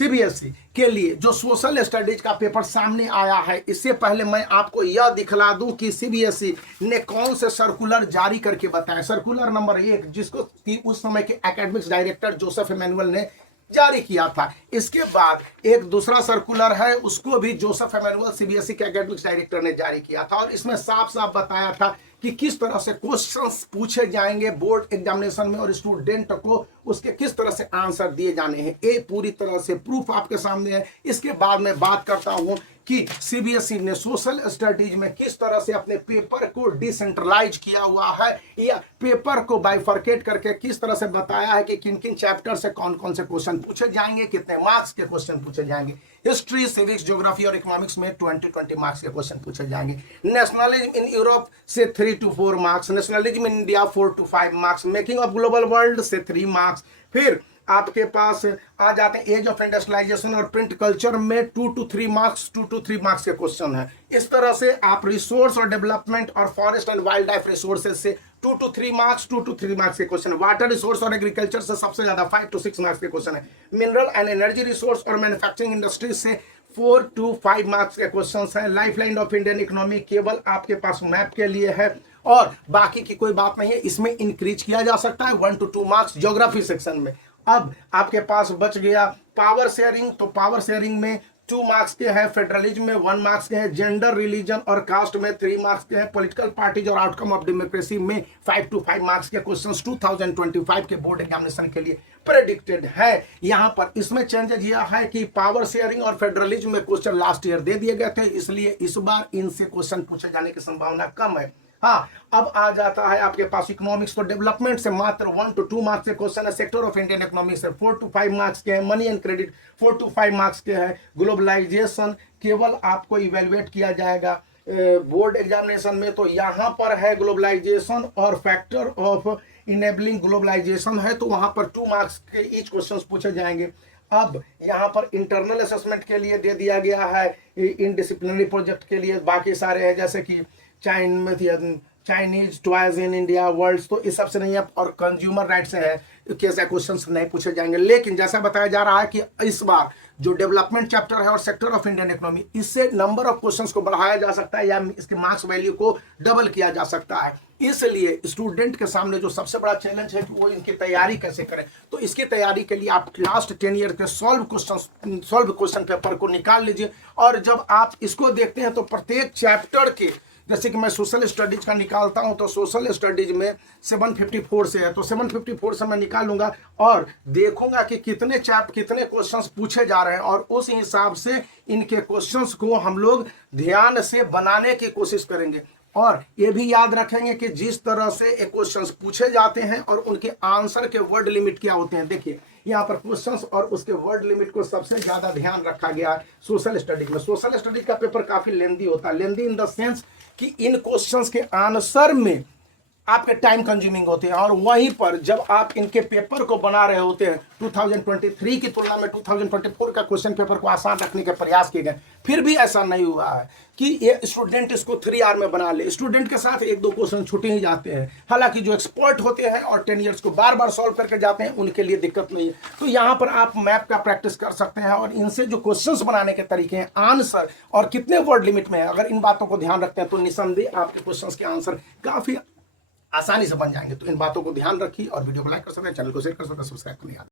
CBSE के लिए जो सोशल स्टडीज का पेपर सामने आया है, इससे पहले मैं आपको यह दिखला दूं कि सीबीएसई ने कौन से सर्कुलर जारी करके बताया। सर्कुलर नंबर 1, जिसको उस समय के एकेडमिक्स डायरेक्टर जोसेफ इमैनुअल ने जारी किया था। इसके बाद एक दूसरा सर्कुलर है, उसको भी जोसेफ इमैनुअल सीबीएसई के एकेडमिक्स डायरेक्टर ने जारी किया था, और इसमें साफ साफ बताया था कि किस तरह से क्वेश्चंस पूछे जाएंगे बोर्ड एग्जामिनेशन में और स्टूडेंट को उसके किस तरह से आंसर दिए जाने हैं। ये पूरी तरह से प्रूफ आपके सामने है। इसके बाद मैं बात करता हूं कि सीबीएसई ने सोशल स्टडीज में किस तरह से अपने पेपर को डिसेंट्रलाइज किया हुआ है, या पेपर को बाइफर्केट करके किस तरह से बताया है कि किन किन चैप्टर से कौन कौन से क्वेश्चन पूछे जाएंगे, कितने मार्क्स के क्वेश्चन पूछे जाएंगे। हिस्ट्री, सिविक्स, ज्योग्राफी और इकोनॉमिक्स में 20-20 मार्क्स के क्वेश्चन पूछे जाएंगे। नेशनलिज्म इन यूरोप से 3 to 4 marks, nationalism in India 4 to 5 marks, making of global world से 3 मार्क्स। फिर आपके पास आ जाते हैं एज ऑफ इंडस्ट्रियलाइजेशन और प्रिंट कल्चर में 2 to 3 मार्क्स, 2 to 3 मार्क्स के क्वेश्चन है। इस तरह से आप रिसोर्स और डेवलपमेंट और forest and wild life resources से 2 to 3 मार्क्स, 2 to 3 मार्क्स के क्वेश्चन है। वाटर रिसोर्स और एग्रीकल्चर से सबसे ज्यादा 5 to 6 मार्क्स के क्वेश्चन है। मिनरल एंड एनर्जी रिसोर्स और मैन्युफैक्चरिंग इंडस्ट्रीज से 4 to 5 मार्क्स के क्वेश्चन है। Life line of Indian economy केवल आपके पास मैप के लिए है और बाकी की कोई बात नहीं है। इसमें इंक्रीज किया जा सकता है 1 to 2 मार्क्स ज्योग्राफी सेक्शन में। अब आपके पास बच गया पावर शेयरिंग, तो पावर शेयरिंग में 2 मार्क्स के हैं, फेडरलिज्म में 1 मार्क्स के हैं, जेंडर, रिलीजन और कास्ट में 3 मार्क्स के हैं, पॉलिटिकल पार्टीज और आउटकम ऑफ डेमोक्रेसी में 5 to 5 मार्क्स के क्वेश्चंस 2025 के बोर्ड एग्जामिनेशन के लिए प्रेडिक्टेड है। यहां पर इसमें चेंजेस यह है कि पावर शेयरिंग और फेडरलिज्म में क्वेश्चन लास्ट ईयर दे दिए गए थे, इसलिए इस बार इनसे क्वेश्चन पूछे जाने की संभावना कम है। हाँ, अब आ जाता है आपके पास इकोनॉमिक्स, तो डेवलपमेंट से मात्र 1 to 2 मार्क्स के क्वेश्चन है। सेक्टर ऑफ इंडियन इकोनॉमी से 4 to 5 मार्क्स के हैं। Money and credit 4 to 5 marks के हैं। ग्लोबलाइजेशन केवल आपको इवेलुएट किया जाएगा बोर्ड एग्जामिनेशन में, तो यहाँ पर है ग्लोबलाइजेशन और फैक्टर ऑफ इनेबलिंग ग्लोबलाइजेशन है, तो वहां पर 2 मार्क्स के ईच क्वेश्चन पूछे जाएंगे। अब यहाँ पर इंटरनल असेसमेंट के लिए दे दिया गया है, इन डिसिप्लिनरी प्रोजेक्ट के लिए बाकी सारे हैं, जैसे कि Chinese toys in India world, तो इस सबसे नहीं है, और कंज्यूमर राइट से है, कैसे क्वेश्चंस नहीं पूछे जाएंगे। लेकिन जैसा बताया जा रहा है कि इस बार जो डेवलपमेंट चैप्टर है और सेक्टर ऑफ इंडियन इकोनॉमी, इससे नंबर ऑफ क्वेश्चंस को बढ़ाया जा सकता है या इसके मार्क्स वैल्यू को डबल किया जा सकता है। इसलिए स्टूडेंट के सामने जो सबसे बड़ा चैलेंज है कि वो इनकी तैयारी कैसे करें, तो इसकी तैयारी के लिए आप लास्ट 10 ईयर के सॉल्व क्वेश्चन पेपर को निकाल लीजिए, और जब आप इसको देखते हैं तो प्रत्येक चैप्टर के, जैसे कि मैं सोशल स्टडीज का निकालता हूं, तो सोशल स्टडीज में 754 से है, तो 754 से मैं निकालूंगा और देखूंगा कि कितने क्वेश्चंस पूछे जा रहे हैं, और उस हिसाब से इनके क्वेश्चंस को हम लोग ध्यान से बनाने की कोशिश करेंगे। और ये भी याद रखेंगे कि जिस तरह से ये क्वेश्चंस पूछे जाते हैं और उनके आंसर के वर्ड लिमिट क्या होते हैं, देखिए यहाँ पर क्वेश्चंस और उसके वर्ड लिमिट को सबसे ज्यादा ध्यान रखा गया है सोशल स्टडीज में। सोशल स्टडीज का पेपर काफी लेंदी होता है, लेंदी इन द सेंस कि इन क्वेश्चंस के आंसर में आपके टाइम कंज्यूमिंग होते हैं, और वहीं पर जब आप इनके पेपर को बना रहे होते हैं 2023 की तुलना में 2024 का क्वेश्चन पेपर को आसान रखने के प्रयास किए गए, फिर भी ऐसा नहीं हुआ है कि ये स्टूडेंट इसको 3 आवर में बना ले। स्टूडेंट के साथ 1-2 क्वेश्चन छूटे ही जाते हैं, हालांकि जो एक्सपर्ट होते हैं और 10 ईयर्स को बार बार सॉल्व करके जाते हैं उनके लिए दिक्कत नहीं है। तो यहाँ पर आप मैप का प्रैक्टिस कर सकते हैं, और इनसे जो क्वेश्चंस बनाने के तरीके हैं, आंसर और कितने वर्ड लिमिट में है, अगर इन बातों को ध्यान रखते हैं तो निसंदेह आपके क्वेश्चंस के आंसर काफी आसानी से बन जाएंगे। तो इन बातों को ध्यान रखिए, और वीडियो को लाइक कर सकते हैं, चैनल को शेयर कर सकते हैं, सब्सक्राइब करने